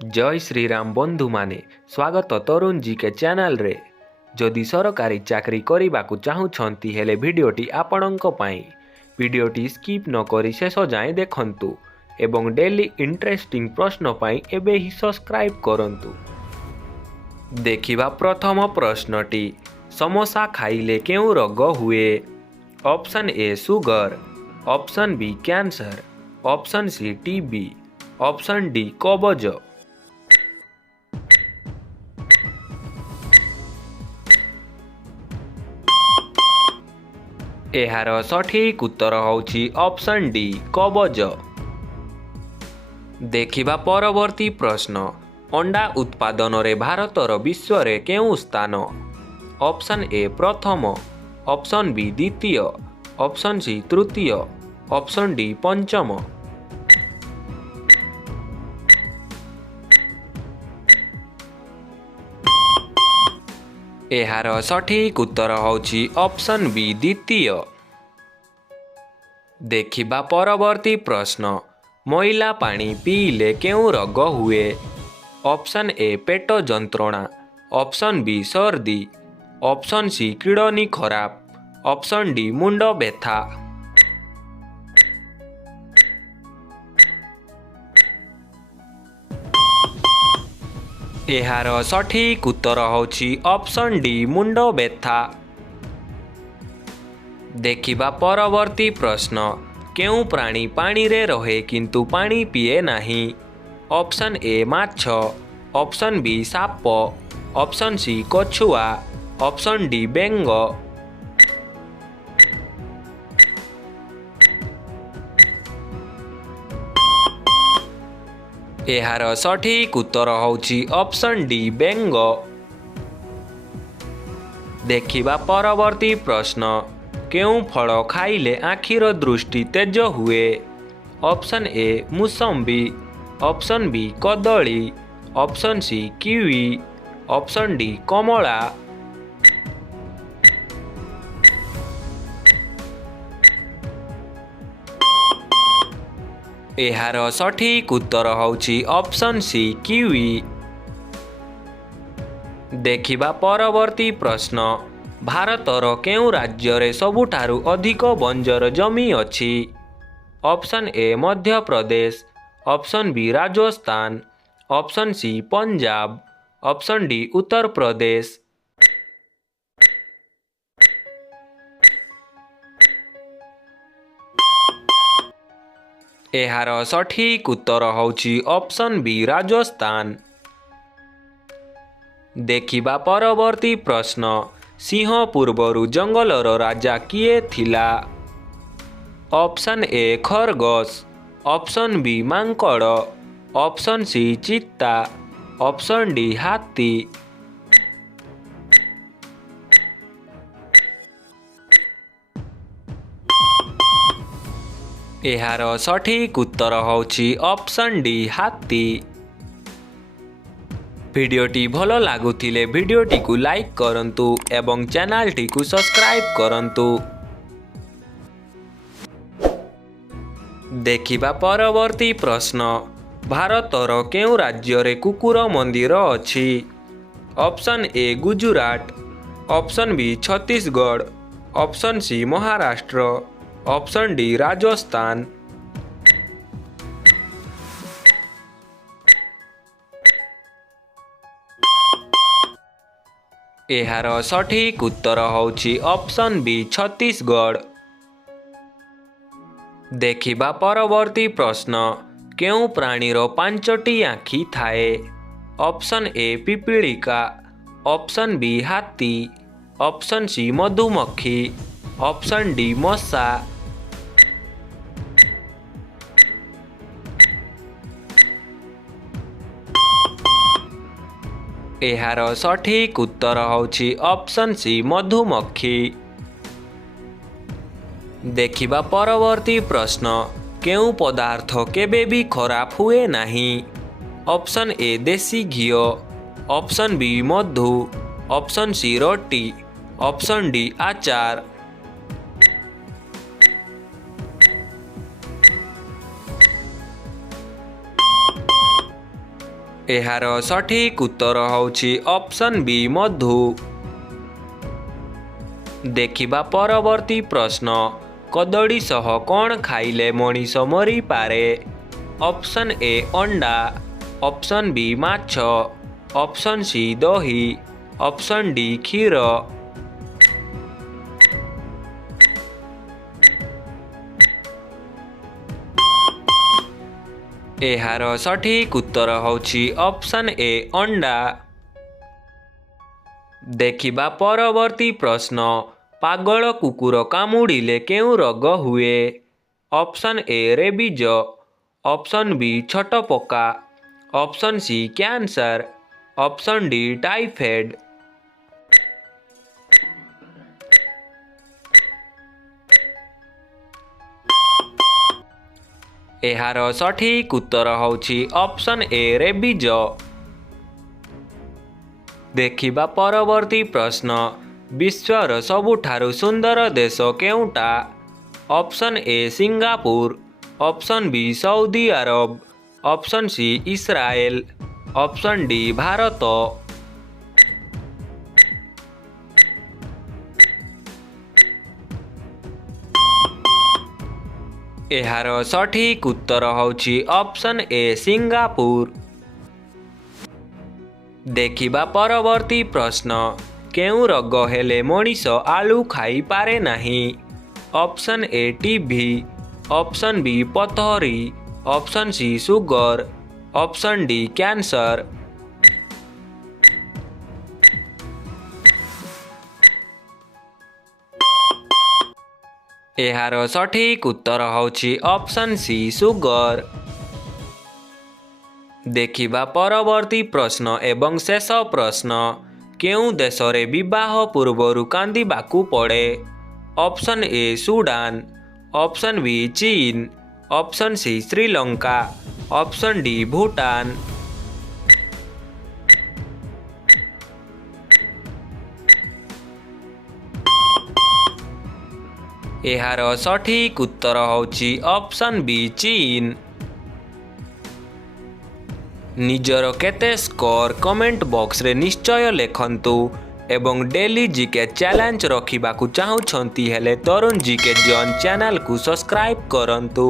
जय श्रीराम बंधु माने स्वागत तरुण जी के चैनल रे। जदि सरकारी चाकरी करने को चाहूँगी हेले भिडियोटी आपणक पाई भिडियोटी स्किप न करी शेष जाए देखंतु एवं डेली इंटरेस्टिंग प्रश्न पाई एबे ही सब्सक्राइब करंतु। देखिबा प्रथम प्रश्नटी समोसा खाइले केउ रोग हुए? Option A sugar, option B cancer, option C TB, option D कबज। एहार सठिक उत्तर होउछि ऑप्शन डी कबज। देखिबा परवर्ती प्रश्न अंडा उत्पादन रे भारतर विश्व रे केउ स्थान? ऑप्शन ए प्रथम, ऑप्शन बी द्वितीय, ऑप्शन सी तृतीय, ऑप्शन डी पंचम। एहार सठिक उत्तर होउछि ऑप्शन बी द्वितीय। देखिबा परवर्ती प्रश्न मैला पानी पीले केउ रोग हुए? ऑप्शन ए पेट जंत्रणा, ऑप्शन बी सर्दी, ऑप्शन सी किडनी खराब, ऑप्शन डी मुंड व्यथा। एहार सठिक उत्तर होउछि ऑप्शन डी मुंड व्यथा। देखिबा परवर्ती प्रश्न केउ प्राणी पानी रे रहे किंतु पानी पिए नाही? ऑप्शन ए माछ, ऑप्शन बी साप, ऑप्शन सी कछुआ, ऑप्शन डी बेंग। एहार सठिक उत्तर होउछि ऑप्शन डी बेंग। देखिबा परवर्ती प्रश्न केउ फल खाइले आखिर दृष्टि तेज हुए? ऑप्शन ए मुसंबी, ऑप्शन बी कदली, option C kiwi, option D कमला। एहार सठिक उत्तर होउछि ऑप्शन सी किवी। देखिबा परवर्ती प्रश्न भारतर केउ राज्य रे सबुठारु अधिक बंजर जमी अछि? Option A Madhya Pradesh, option B Rajasthan, option C Punjab, option D Uttar Pradesh. एहार सठिक उत्तर होउछि ऑप्शन बी राजस्थान। देखिबा परवर्ती प्रश्न सिंह पूर्वरु जंगलर राजा किए थिला? ऑप्शन ए खरगोश, ऑप्शन बी मांकड़, ऑप्शन सी चीता, ऑप्शन डी हाथी। एहार सठिक उत्तर होउछि ऑप्शन डी हाथी। भिडियोटी भलो लागुथिले भिडियोटी को लाइक करंतु एवं चैनल टी को सब्सक्राइब करंतु। देखिबा परवर्ती प्रश्न भारतर केउ राज्य रे कुकुर मंदिर अछि? Option A Gujarat, option B Chhattisgarh, option C Maharashtra, option D Rajasthan. एहार सठिक उत्तर होउछि ऑप्शन बी छत्तीसगढ़। देखिबा परवर्ती प्रश्न केउ प्राणीर पांचटी आखि थाए? ऑप्शन ए पिपीलिका, ऑप्शन बी हाथी, ऑप्शन सी मधुमक्खी, ऑप्शन डी मशा। एहार सठिक उत्तर होउछि ऑप्शन सी मधुमक्खी। देखिबा परवर्ती प्रश्न केउ पदार्थ केबे भी खराब हुए नाही? ऑप्शन ए देसी घी, ऑप्शन बी मधु, ऑप्शन सी रोटी, ऑप्शन डी आचार। एहार सठिक उत्तर होउछि ऑप्शन बी मधु। देखिबा परवर्ती प्रश्न कदली सह कौन खाइले मनीष मरी पारे। ऑप्शन ए अंडा, ऑप्शन बी माछ, ऑप्शन सी दही, ऑप्शन डी क्षीर। एहार सठिक उत्तर होउछि ऑप्शन ए अंडा। देखिबा परवर्ती प्रश्न पागल कुकुर कामुड़िले केउ रोग हुए। Option A rabies, option B छोट पका, option C cancer, option D typhoid. एहार सठिक उत्तर होउछि ऑप्शन ए रेबीज। देखिबा परवर्ती प्रश्न विश्वर सबुठारु सुंदर देश केउटा। Option A Singapore, option B Saudi Arabia, option C Israel, option D Bharat. एहार सठिक उत्तर होउछि ऑप्शन ए सिंगापुर। देखिबा परवर्ती प्रश्न केउ रोग हेले मनीष आलू खाई पारे नाही। Option A TB, option B पथरी, option C sugar, option D cancer. एहार सठिक उत्तर होउछि ऑप्शन सी सुगर। देखिबा परवर्ती प्रश्न एवं शेष प्रश्न केउ देश रे विवाह पूर्वरु कांदिबाकू पड़े। Option A Sudan, option B चीन, option C Sri Lanka, option D Bhutan. एहार सठिक उत्तर होउछि ऑप्शन बी चीन। निजर केते स्कोर कमेंट बॉक्स रे निश्चय लेखंतु एवं डेली जीके चैलेंज रखिबाकू चाहूछंती हेले तरुण जीके जॉन चैनल को सब्सक्राइब करंतु।